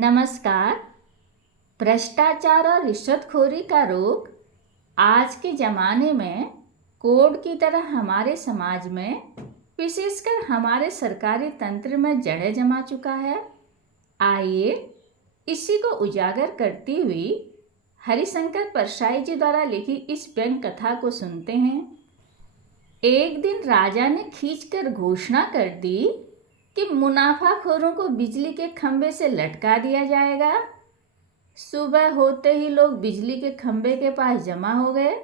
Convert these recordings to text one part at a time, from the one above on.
नमस्कार। भ्रष्टाचार और रिश्वतखोरी का रोग आज के ज़माने में कोड की तरह हमारे समाज में, विशेषकर हमारे सरकारी तंत्र में जड़ें जमा चुका है। आइए इसी को उजागर करती हुई हरिशंकर परसाई जी द्वारा लिखी इस व्यंग कथा को सुनते हैं। एक दिन राजा ने खींचकर घोषणा कर दी कि मुनाफाखोरों को बिजली के खंभे से लटका दिया जाएगा। सुबह होते ही लोग बिजली के खंभे के पास जमा हो गए।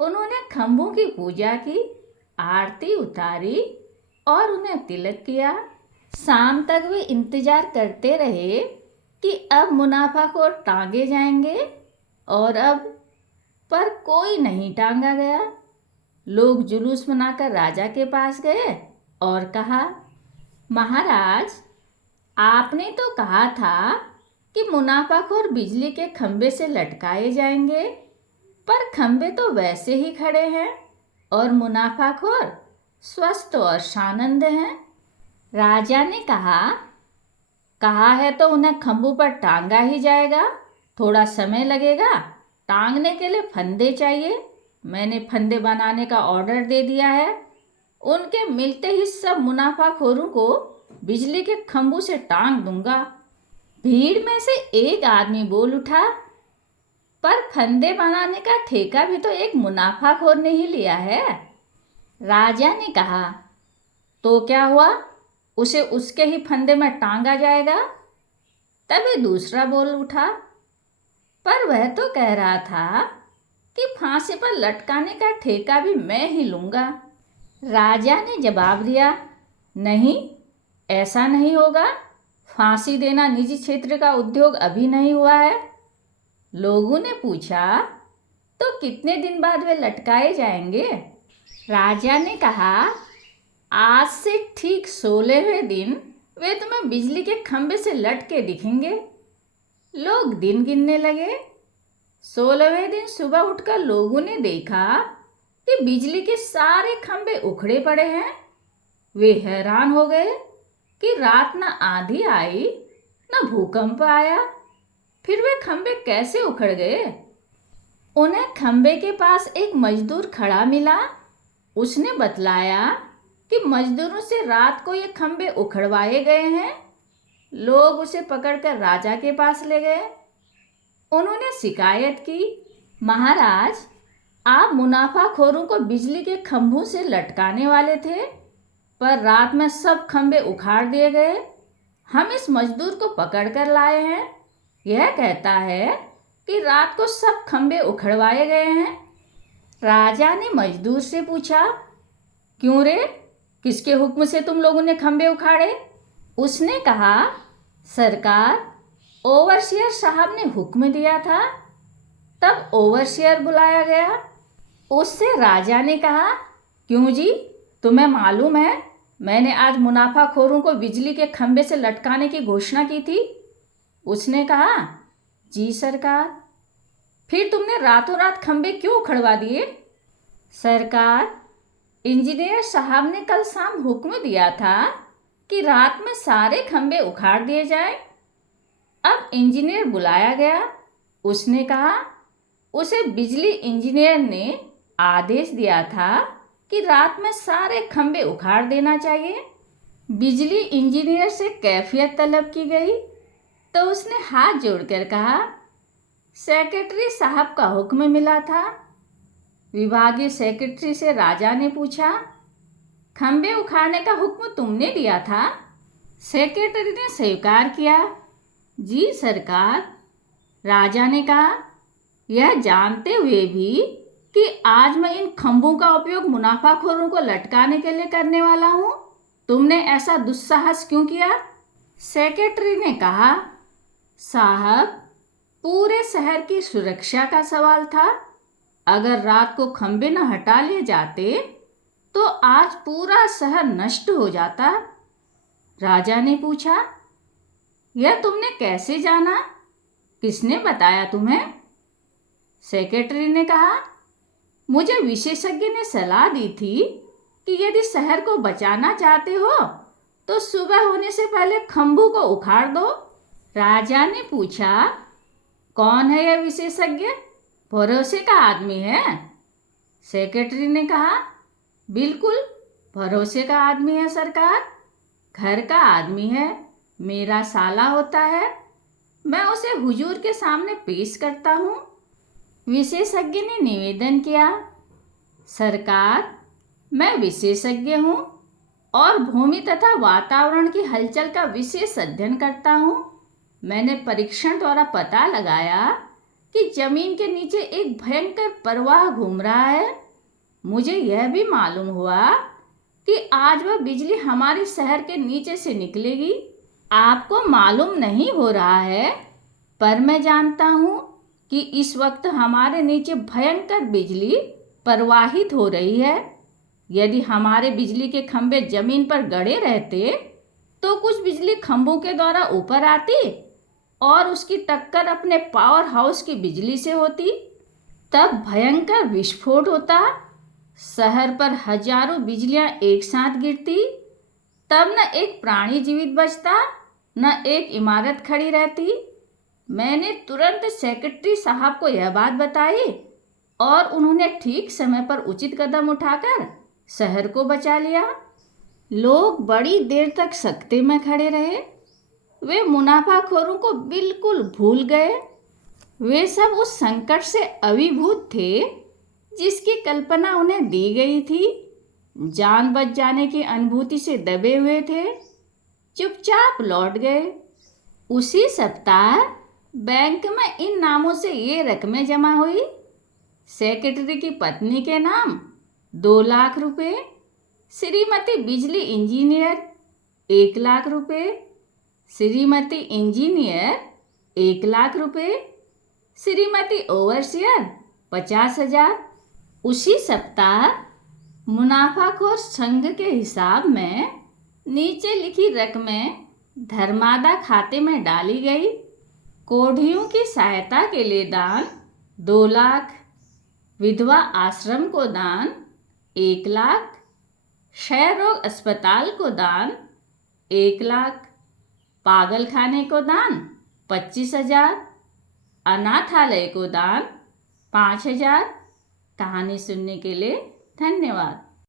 उन्होंने खंभों की पूजा की, आरती उतारी और उन्हें तिलक किया। शाम तक वे इंतजार करते रहे कि अब मुनाफाखोर टांगे जाएंगे, और अब पर कोई नहीं टांगा गया। लोग जुलूस मनाकर राजा के पास गए और कहा, महाराज, आपने तो कहा था कि मुनाफाखोर बिजली के खंभे से लटकाए जाएंगे, पर खंभे तो वैसे ही खड़े हैं और मुनाफाखोर स्वस्थ और शानंद हैं। राजा ने कहा है तो उन्हें खंभों पर टांगा ही जाएगा। थोड़ा समय लगेगा, टांगने के लिए फंदे चाहिए। मैंने फंदे बनाने का ऑर्डर दे दिया है। उनके मिलते ही सब मुनाफाखोरों को बिजली के खंभों से टांग दूंगा। भीड़ में से एक आदमी बोल उठा, पर फंदे बनाने का ठेका भी तो एक मुनाफाखोर ने ही लिया है। राजा ने कहा, तो क्या हुआ, उसे उसके ही फंदे में टांगा जाएगा। तभी दूसरा बोल उठा, पर वह तो कह रहा था कि फांसी पर लटकाने का ठेका भी मैं ही लूँगा। राजा ने जवाब दिया, नहीं, ऐसा नहीं होगा। फांसी देना निजी क्षेत्र का उद्योग अभी नहीं हुआ है। लोगों ने पूछा, तो कितने दिन बाद वे लटकाए जाएंगे? राजा ने कहा, आज से ठीक 16वें दिन वे तुम्हें बिजली के खंभे से लटके दिखेंगे। लोग दिन गिनने लगे। 16वें दिन सुबह उठकर लोगों ने देखा कि बिजली के सारे खंभे उखड़े पड़े हैं। वे हैरान हो गए कि रात न आंधी आई न भूकंप आया, फिर वे खंभे कैसे उखड़ गए। उन्हें खंभे के पास एक मजदूर खड़ा मिला। उसने बतलाया कि मजदूरों से रात को ये खंभे उखड़वाए गए हैं। लोग उसे पकड़कर राजा के पास ले गए। उन्होंने शिकायत की, महाराज, आप मुनाफाखोरों को बिजली के खंभों से लटकाने वाले थे, पर रात में सब खंभे उखाड़ दिए गए। हम इस मजदूर को पकड़ कर लाए हैं। यह कहता है कि रात को सब खंभे उखड़वाए गए हैं। राजा ने मजदूर से पूछा, क्यों रे, किसके हुक्म से तुम लोगों ने खंभे उखाड़े? उसने कहा, सरकार, ओवरसियर साहब ने हुक्म दिया था। तब ओवरसियर बुलाया गया। उससे राजा ने कहा, क्यों जी, तुम्हें मालूम है मैंने आज मुनाफाखोरों को बिजली के खंभे से लटकाने की घोषणा की थी? उसने कहा, जी सरकार। फिर तुमने रातों रात खंभे क्यों उखड़वा दिए? सरकार, इंजीनियर साहब ने कल शाम हुक्म दिया था कि रात में सारे खंभे उखाड़ दिए जाएं। अब इंजीनियर बुलाया गया। उसने कहा, उसे बिजली इंजीनियर ने आदेश दिया था कि रात में सारे खंभे उखाड़ देना चाहिए। बिजली इंजीनियर से कैफियत तलब की गई तो उसने हाथ जोड़कर कहा, सेक्रेटरी साहब का हुक्म मिला था। विभागीय सेक्रेटरी से राजा ने पूछा, खंभे उखाड़ने का हुक्म तुमने दिया था? सेक्रेटरी ने स्वीकार किया, जी सरकार। राजा ने कहा, यह जानते हुए भी कि आज मैं इन खंभों का उपयोग मुनाफाखोरों को लटकाने के लिए करने वाला हूँ, तुमने ऐसा दुस्साहस क्यों किया? सेक्रेटरी ने कहा, साहब, पूरे शहर की सुरक्षा का सवाल था। अगर रात को खंभे न हटा लिए जाते तो आज पूरा शहर नष्ट हो जाता। राजा ने पूछा, यह तुमने कैसे जाना? किसने बताया तुम्हें? सेक्रेटरी ने कहा, मुझे विशेषज्ञ ने सलाह दी थी कि यदि शहर को बचाना चाहते हो तो सुबह होने से पहले खंभों को उखाड़ दो। राजा ने पूछा, कौन है यह विशेषज्ञ? भरोसे का आदमी है? सेक्रेटरी ने कहा, बिल्कुल भरोसे का आदमी है सरकार। घर का आदमी है, मेरा साला होता है। मैं उसे हुजूर के सामने पेश करता हूँ। विशेषज्ञ ने निवेदन किया, सरकार, मैं विशेषज्ञ हूँ और भूमि तथा वातावरण की हलचल का विशेष अध्ययन करता हूँ। मैंने परीक्षण द्वारा पता लगाया कि जमीन के नीचे एक भयंकर प्रवाह घूम रहा है। मुझे यह भी मालूम हुआ कि आज वह बिजली हमारे शहर के नीचे से निकलेगी। आपको मालूम नहीं हो रहा है, पर मैं जानता हूँ कि इस वक्त हमारे नीचे भयंकर बिजली प्रवाहित हो रही है। यदि हमारे बिजली के खंभे जमीन पर गड़े रहते तो कुछ बिजली खंभों के द्वारा ऊपर आती और उसकी टक्कर अपने पावर हाउस की बिजली से होती। तब भयंकर विस्फोट होता, शहर पर हजारों बिजलियां एक साथ गिरती। तब न एक प्राणी जीवित बचता, न एक इमारत खड़ी रहती। मैंने तुरंत सेक्रेटरी साहब को यह बात बताई और उन्होंने ठीक समय पर उचित कदम उठाकर शहर को बचा लिया। लोग बड़ी देर तक सकते में खड़े रहे। वे मुनाफाखोरों को बिल्कुल भूल गए। वे सब उस संकट से अभिभूत थे जिसकी कल्पना उन्हें दी गई थी। जान बच जाने की अनुभूति से दबे हुए थे, चुपचाप लौट गए। उसी सप्ताह बैंक में इन नामों से ये रकमें जमा हुई। सेक्रेटरी की पत्नी के नाम 2 लाख रुपए, श्रीमती बिजली इंजीनियर 1 लाख रुपए, श्रीमती इंजीनियर 1 लाख रुपए, श्रीमती ओवरसियर 50,000। उसी सप्ताह मुनाफाखोर संघ के हिसाब में नीचे लिखी रकमें धर्मादा खाते में डाली गई। कोढ़ियों की सहायता के लिए दान 2 लाख, विधवा आश्रम को दान 1 लाख, क्षय रोग अस्पताल को दान 1 लाख, पागल खाने को दान 25,000, अनाथालय को दान 5,000। कहानी सुनने के लिए धन्यवाद।